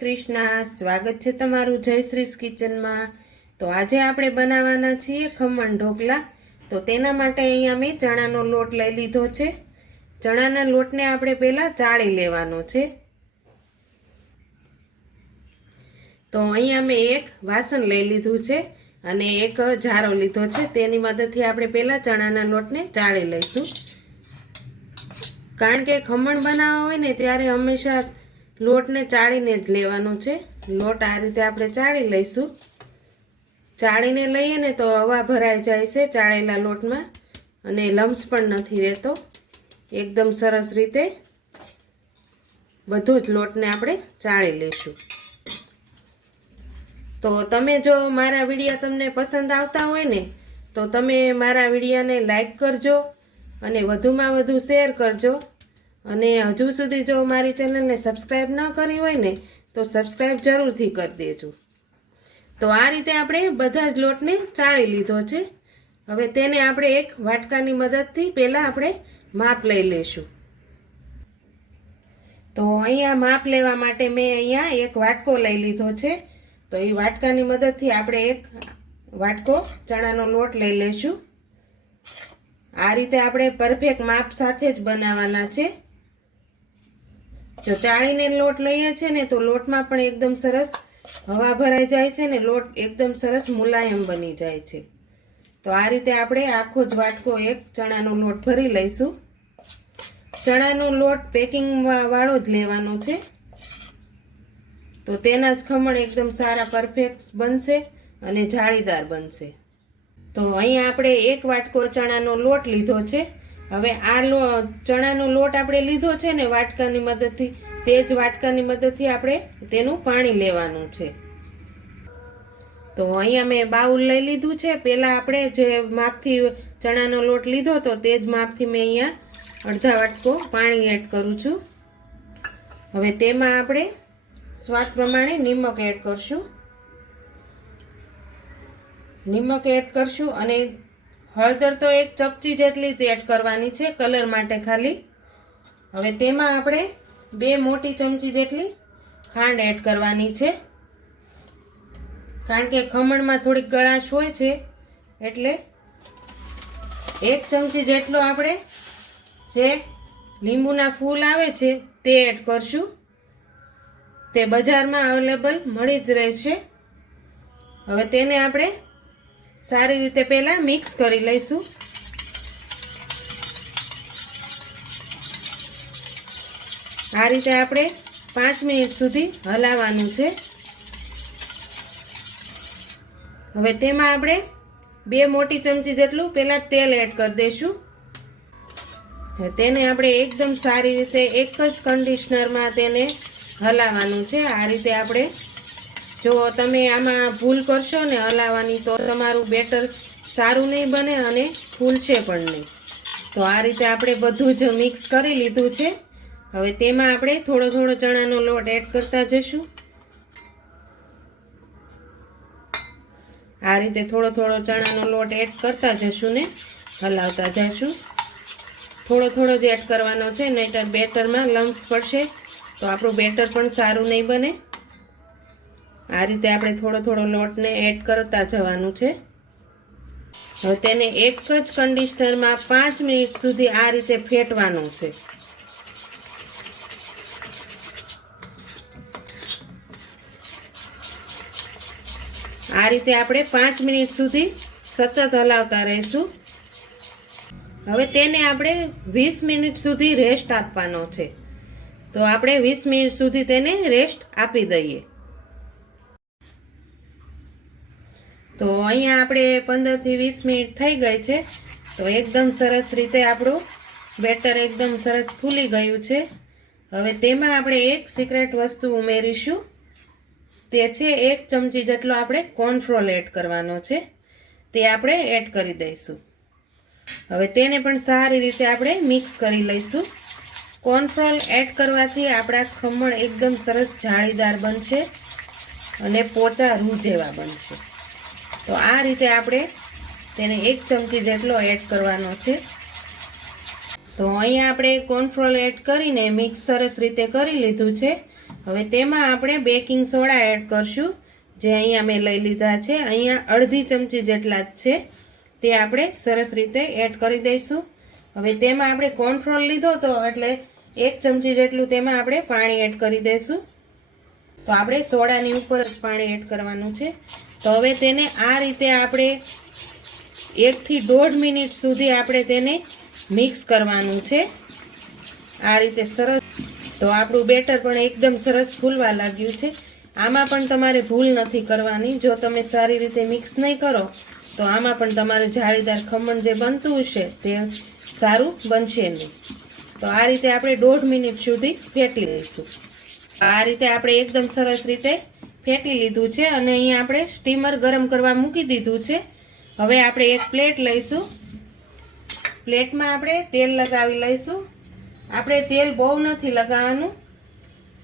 કૃષ્ણ. સ્વાગત છે તમારું જય શ્રી કિચનમાં. તો આજે આપણે બનાવવાના છીએ ખમણ ઢોકળા તો તેના માટે અહીંયા મેં ચણાનો લોટ લઈ લીધો છે. ચણાના લોટને આપણે પહેલાં ચાળી લેવાનો છે. તો અહીંયા મેં એક વાસણ લઈ લીધું છે અને એક જારો લીધો છે. તેની મદદથી આપણે પહેલાં ચણાના લોટને ચાળી લઈશું. કારણ કે ખમણ બનાવવા હોય ને ત્યારે હંમેશા લોટને ચાળીને જ લેવાનો છે. લોટ આ રીતે આપણે ચાળી લઈશું. ચાળીને લઈએ ને તો હવા ભરાઈ જાય છે ચાળેલા લોટમાં અને લમ્સ પણ નથી રહેતો. એકદમ સરસ રીતે બધો જ લોટને આપણે ચાળી લઈશું. તો તમે જો મારા વિડીયા તમને પસંદ આવતા હોય ને, તો તમે મારા વિડીયાને લાઈક કરજો અને વધુમાં વધુ શેર કરજો. અને હજુ સુધી જો મારી ચેનલને સબસ્ક્રાઈબ ન કરી હોય ને, તો સબસ્ક્રાઈબ જરૂરથી કરી દેજો. તો આ રીતે આપણે બધા જ લોટને ચાળી લીધો છે. હવે તેને આપણે એક વાટકાની મદદથી પહેલાં આપણે માપ લઈ લઈશું. તો અહીંયા માપ લેવા માટે મેં અહીંયા એક વાટકો લઈ લીધો છે. તો એ વાટકાની મદદથી આપણે એક વાટકો ચણાનો લોટ લઈ લઈશું. આ રીતે આપણે પરફેક્ટ માપ સાથે જ બનાવવાના છે. જો ચાળીને લોટ લઈએ છીએ ને તો લોટમાં પણ એકદમ સરસ હવા ભરાઈ જાય છે ને લોટ એકદમ સરસ મુલાયમ બની જાય છે. તો આ રીતે આપણે આખો જ વાટકો એક ચણાનો લોટ ભરી લઈશું. ચણાનો લોટ પેકિંગ વાળો જ લેવાનો છે. તો તેના જ ખમણ એકદમ સારા પરફેક્ટ બનશે અને જાળીદાર બનશે. તો અહીં આપણે એક વાટકો ચણાનો લોટ લીધો છે. હવે આ લો ચણાનો લોટ આપણે લીધો છે ને વાટકાની મદદથી, તે જ વાટકાની મદદથી આપણે તેનું પાણી લેવાનું છે. તો અહીંયા મેં બાઉલ લઈ લીધું છે. પહેલાં આપણે જે માપથી ચણાનો લોટ લીધો હતો, તે જ માપથી મેં અહીંયા અડધા વાટકો પાણી એડ કરું છું. હવે તેમાં આપણે સ્વાદ પ્રમાણે નિમક એડ કરશું. નિમક એડ કરશું અને હળદર તો એક ચમચી જેટલી જ એડ કરવાની છે કલર માટે ખાલી. હવે તેમાં આપણે બે મોટી ચમચી જેટલી ખાંડ એડ કરવાની છે. કારણ કે ખમણમાં થોડીક ગળાશ હોય છે, એટલે એક ચમચી જેટલો આપણે જે લીંબુના ફૂલ આવે છે તે એડ કરશું. તે બજારમાં અવેલેબલ મળી જ રહેશે. હવે તેને આપણે સારી રીતે પહેલાં મિક્સ કરી લઈશું. આ રીતે આપણે પાંચ મિનિટ સુધી હલાવવાનું છે. હવે તેમાં આપણે બે મોટી ચમચી જેટલું પહેલાં તેલ એડ કરી દઈશું. તેને આપણે એકદમ સારી રીતે એક જ કન્ડિશનરમાં તેને હલાવવાનું છે. આ રીતે આપણે જો તમે આમાં ભૂલ કરશો ને હલાવવાની, તો તમારું બેટર સારું નહીં બને અને ફૂલશે પણ નહીં. તો આ રીતે આપણે બધું જ મિક્સ કરી લીધું છે. હવે તેમાં આપણે થોડો થોડો ચણાનો લોટ એડ કરતા જશું આ રીતે થોડો થોડો ચણાનો લોટ એડ કરતા જશું ને, હલાવતા જશું થોડો થોડો જ એડ કરવાનો છે, નહીતર બેટરમાં લમ્સ પડશે, તો આપણું બેટર પણ સારું નહીં બને. આ રીતે આપણે થોડો થોડો લોટને એડ કરતા જવાનું છે. હવે તેને એક જ કન્ડિશનરમાં પાંચ મિનિટ સુધી આ રીતે ફેટવાનું છે. આ રીતે આપણે પાંચ મિનિટ સુધી સતત હલાવતા રહીશું. હવે તેને આપણે વીસ મિનિટ સુધી રેસ્ટ આપવાનો છે. તો આપણે વીસ મિનિટ સુધી તેને રેસ્ટ આપી દઈએ. તો અહીંયા આપણે પંદરથી વીસ મિનિટ થઈ ગઈ છે. તો એકદમ સરસ રીતે આપણું બેટર એકદમ સરસ ફૂલી ગયું છે. હવે તેમાં આપણે એક સિક્રેટ વસ્તુ ઉમેરીશું. તે છે એક ચમચી જેટલો આપણે કોર્નફ્લોર એડ કરવાનો છે. તે આપણે એડ કરી દઈશું. હવે તેને પણ સારી રીતે આપણે મિક્સ કરી લઈશું. કોર્નફ્લોર એડ કરવાથી આપણા ખમણ એકદમ સરસ જાળીદાર બનશે અને પોચા રૂ જેવા બનશે. તો આ રીતે આપણે તેને એક ચમચી જેટલો એડ કરવાનો છે. તો અહીંયા આપણે કોર્નફ્લોર એડ કરીને મિક્સ સરસ રીતે કરી લીધું છે. હવે તેમાં આપણે બેકિંગ સોડા એડ કરશું, જે અહીંયા મેં લઈ લીધા છે. અહીંયા અડધી ચમચી જેટલા જ છે. તે આપણે સરસ રીતે એડ કરી દઈશું. હવે તેમાં આપણે કોર્નફ્લોર લીધો તો એટલે એક ચમચી જેટલું તેમાં આપણે પાણી એડ કરી દઈશું. તો આપણે સોડાની ઉપર જ પાણી એડ કરવાનું છે. તો હવે તેને આ રીતે આપણે એકથી દોઢ મિનિટ સુધી આપણે તેને મિક્સ કરવાનું છે. આ રીતે સરસ. તો આપણું બેટર પણ એકદમ સરસ ફૂલવા લાગ્યું છે. આમાં પણ તમારે ભૂલ નથી કરવાની. જો તમે સારી રીતે મિક્સ નહીં કરો, તો આમાં પણ તમારે જાળીદાર ખમણ જે બનતું હશે તે સારું બનશે નહીં. તો આ રીતે આપણે દોઢ મિનિટ સુધી ફેટી લઈશું. આ રીતે આપણે એકદમ સરસ રીતે ફેટી લીધું છે અને અહીંયા આપણે સ્ટીમર ગરમ કરવા મૂકી દીધું છે. હવે આપણે એક પ્લેટ લઈશું. પ્લેટમાં આપણે તેલ લગાવી લઈશું. આપણે તેલ બહુ નથી લગાવવાનું.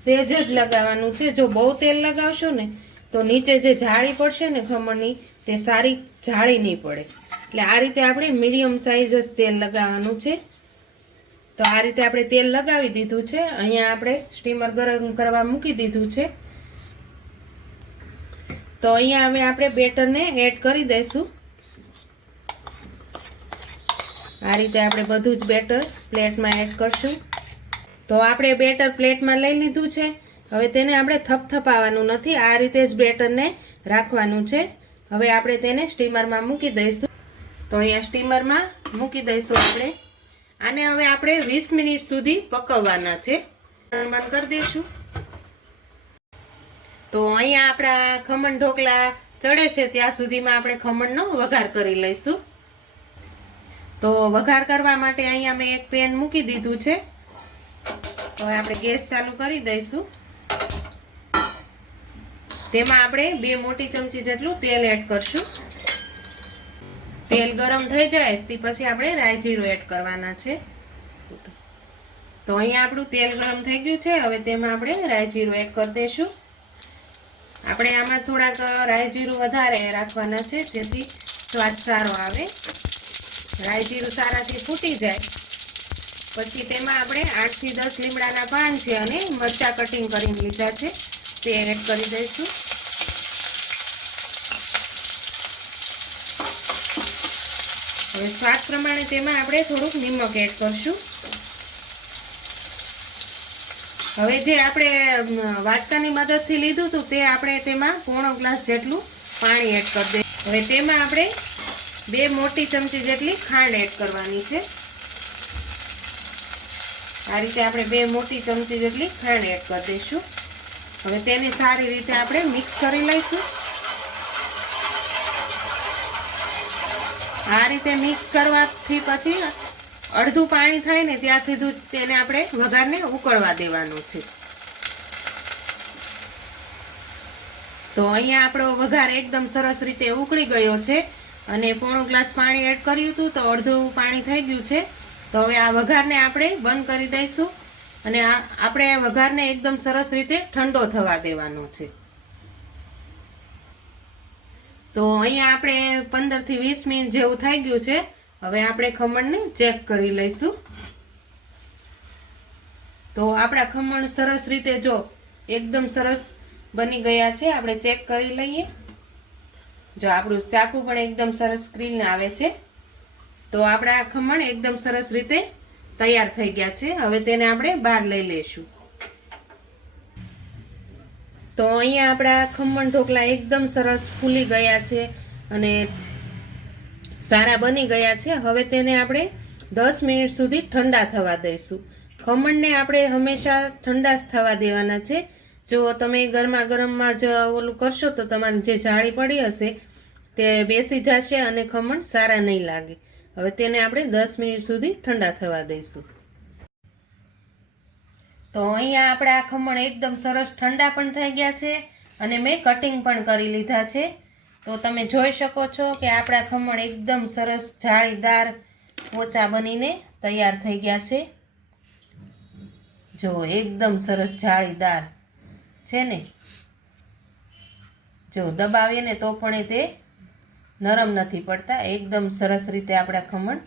સેજ જ લગાવવાનું છે. જો બહુ તેલ લગાવશો ને, તો નીચે જે જાળી પડશે ને ખમણની, તે સારી જાળી નહીં પડે. એટલે આ રીતે આપણે મીડિયમ સાઈઝ જ તેલ લગાવવાનું છે. તો આ રીતે આપણે તેલ લગાવી દીધું છે. અહીંયા આપણે સ્ટીમર ગરમ કરવા મૂકી દીધું છે. તો અહીંયા હવે આપણે બેટરને એડ કરી દઈશું. આ રીતે આપણે બધું જ બેટર પ્લેટમાં એડ કરશું. તો આપણે બેટર પ્લેટમાં લઈ લીધું છે. હવે તેને આપણે થપથપાવવાનું નથી, આ રીતે જ બેટરને રાખવાનું છે. હવે આપણે તેને સ્ટીમરમાં મૂકી દઈશું. તો અહીંયા સ્ટીમરમાં મૂકી દઈશું આપણે. આને હવે આપણે વીસ મિનિટ સુધી પકવવાના છે. બંધ કરી દઈશું. તો અહીંયા આપણા ખમણ ઢોકળા ચડે છે, ત્યાં સુધીમાં આપણે ખમણનો વઘાર કરી લઈશું. તો વઘાર કરવા માટે અહીંયા મેં એક પેન મૂકી દીધું છે. તો આપણે ગેસ ચાલુ કરી દઈશું. તેમાં આપણે બે મોટી ચમચી જેટલું તેલ એડ કરશું. તેલ ગરમ થઈ જાય, તે પછી આપણે રાઈ એડ કરવાના છે. તો અહીંયા આપણું તેલ ગરમ થઈ ગયું છે, હવે તેમાં આપણે રાઈ એડ કરી દઈશું. આપણે આમાં થોડાક રાઈ જીરું વધારે રાખવાના છે, જેથી સ્વાદ સારો આવે. રાઈ જીરું સારાથી ફૂટી જાય. પછી તેમાં આપણે આઠથી દસ લીમડાના પાન છે અને મરચાં કટિંગ કરીને લીધા છે. તે એડ કરી દઈશું. હવે સ્વાદ પ્રમાણે તેમાં આપણે થોડુંક નિમક એડ કરશું. હવે જે આપણે વાટકાની મદદથી લીધું હતું તે આપણે તેમાં પોણો ગ્લાસ જેટલું પાણી એડ કરી દઈએ. હવે તેમાં આપણે બે મોટી ચમચી જેટલી ખાંડ એડ કરવાની છે. આ રીતે આપણે બે મોટી ચમચી જેટલી ખાંડ એડ કરી દઈશું. હવે તેને સારી રીતે આપણે મિક્સ કરી લઈશું. આ રીતે મિક્સ કરવાથી પછી અડધું પાણી થાય ને ત્યાં સીધું તેને આપણે વઘારને ઉકળવા દેવાનું છે. તો અહીંયા આપણો વઘાર એકદમ સરસ રીતે ઉકળી ગયો છે અને પોણો ગ્લાસ પાણી એડ કર્યું હતું તો અડધું પાણી થઈ ગયું છે. તો હવે આ વઘારને આપણે બંધ કરી દઈશું અને આપણે વઘારને એકદમ સરસ રીતે ઠંડો થવા દેવાનો છે. તો અહીંયા આપણે પંદરથી વીસ મિનિટ જેવું થઈ ગયું છે. હવે આપણે ખમણને ચેક કરી લઈશું. તો આપણા ખમણ સરસ રીતે જો એકદમ સરસ બની ગયા છે, આપણે ચેક કરી લઈએ. જો આપણું ચાકુ પણ એકદમ સરસ સ્ક્રીન આવે છે. તો આપણા ખમણ એકદમ સરસ રીતે તૈયાર થઈ ગયા છે. હવે તેને આપણે બહાર લઈ લઈશું. તો અહીંયા આપણા ખમણ ઢોકળા એકદમ સરસ ફૂલી ગયા છે અને સારા બની ગયા છે. હવે તેને આપણે દસ મિનિટ સુધી ઠંડા થવા દઈશું. ખમણને આપણે હંમેશા ઠંડા જ થવા દેવાના છે. જો તમે ગરમા ગરમમાં જ ઓલું કરશો તો તમારી જે જાળી પડી હશે તે બેસી જશે અને ખમણ સારા નહીં લાગે. હવે તેને આપણે દસ મિનિટ સુધી ઠંડા થવા દઈશું. તો અહીંયા આપણે આ ખમણ એકદમ સરસ ઠંડા પણ થઈ ગયા છે અને મેં કટિંગ પણ કરી લીધા છે. તો તમે જોઈ શકો છો કે આપણા ખમણ એકદમ સરસ જાળીદાર પોચા બનીને તૈયાર થઈ ગયા છે. જો, એકદમ સરસ જાળીદાર છે ને. જો, દબાવીએ ને તો પણ તે નરમ નથી પડતા. એકદમ સરસ રીતે આપણા ખમણ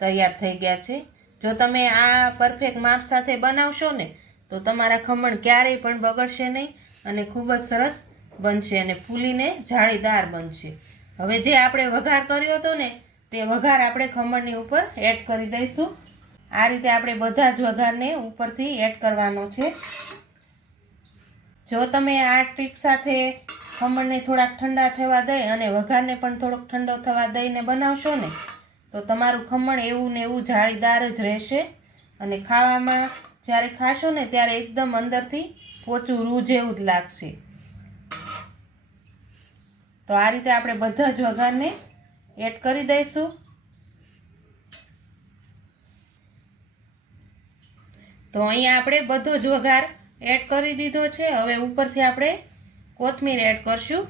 તૈયાર થઈ ગયા છે. જો તમે આ પરફેક્ટ માપ સાથે બનાવશો ને, તો તમારા ખમણ ક્યારેય પણ બગડશે નહીં અને ખૂબ જ સરસ બનશે અને ફૂલીને જાળીદાર બનશે. હવે જે આપણે વઘાર કર્યો હતો ને, તે વઘાર આપણે ખમણની ઉપર એડ કરી દઈશું. આ રીતે આપણે બધા જ વઘારને ઉપરથી એડ કરવાનો છે. જો તમે આ ટ્રીક સાથે ખમણને થોડાક ઠંડા થવા દઈ અને વઘારને પણ થોડોક ઠંડો થવા દઈને બનાવશો ને, તો તમારું ખમણ એવું ને એવું જાળીદાર જ રહેશે. અને ખાવામાં જ્યારે ખાશો ને, ત્યારે એકદમ અંદરથી પોચું રૂ જેવું જ લાગશે. તો આ રીતે આપણે બધા જ વઘારને એડ કરી દઈશું. તો અહીંયા આપણે બધો જ વઘાર એડ કરી દીધો છે. હવે ઉપરથી આપણે કોથમીર એડ કરશું.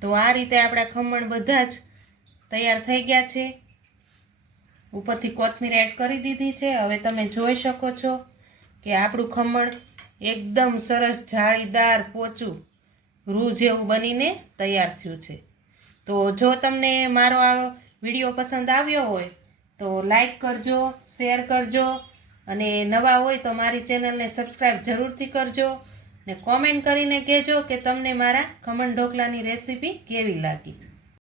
તો આ રીતે આપણા ખમણ બધા જ તૈયાર થઈ ગયા છે. ઉપરથી કોથમીર એડ કરી દીધી છે. હવે તમે જોઈ શકો છો કે આપણું ખમણ એકદમ સરસ જાળીદાર પોચું રૂ જેવું બનીને તૈયાર થયું છે. તો જો તમને મારો આ વીડિયો પસંદ આવ્યો હોય, તો લાઈક કરજો, શેર કરજો, અને નવા હોય તો મારી ચેનલને સબસ્ક્રાઈબ જરૂરથી કરજો, ને કોમેન્ટ કરીને કહેજો કે તમને મારા ખમણ ઢોકલાની રેસીપી કેવી લાગી.